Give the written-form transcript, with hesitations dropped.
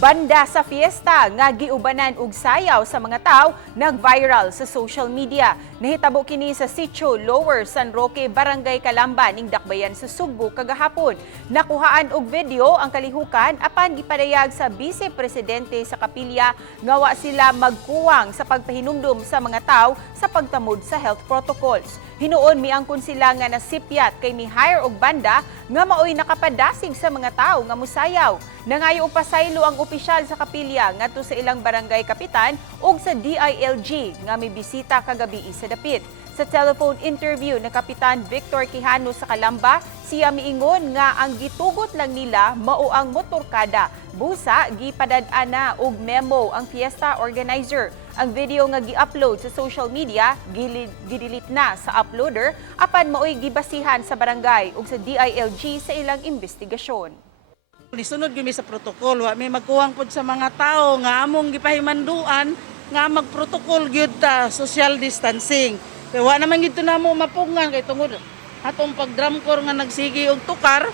Banda sa fiesta nga giubanan og sayaw sa mga tawo nag-viral sa social media. Nahitabo kini sa Sitio Lower San Roque, Barangay Calamba ning Dakbayan sa Sugbo kagahapon. Nakuhaan og video ang kalihukan apan gipadayag sa Vice Presidente sa kapilya nga wa sila magkuwang sa pagpahinumdum sa mga tawo sa pagtamod sa health protocols. Hinuon miangkon sila nga nasipyat kay mi-hire og banda nga maoy nakapadasig sa mga tawo nga musayaw. Nangayo og pasaylo ang opisyal sa kapilya ngadto sa ilang barangay kapitan ug sa DILG nga may bisita kagabi sa dapit. Sa telephone interview na Kapitan Victor Quijano sa Calamba, siya miingon nga ang gitugot lang nila mao ang motorkada. Busa, gipadad-ana og memo ang fiesta organizer. Ang video nga gi-upload sa social media, gidelete na sa uploader, apan maoy gibasihan sa barangay ug sa DILG sa ilang investigasyon. Nisunod gyud mi sa protokol, wa may magkuwang pod sa mga tao nga among gipahimanduan nga magprotokol gyud ta social distancing. Kaya wa naman gyud namo mapungan kay tungod atong pag-drum corps nga nagsigi og tukar,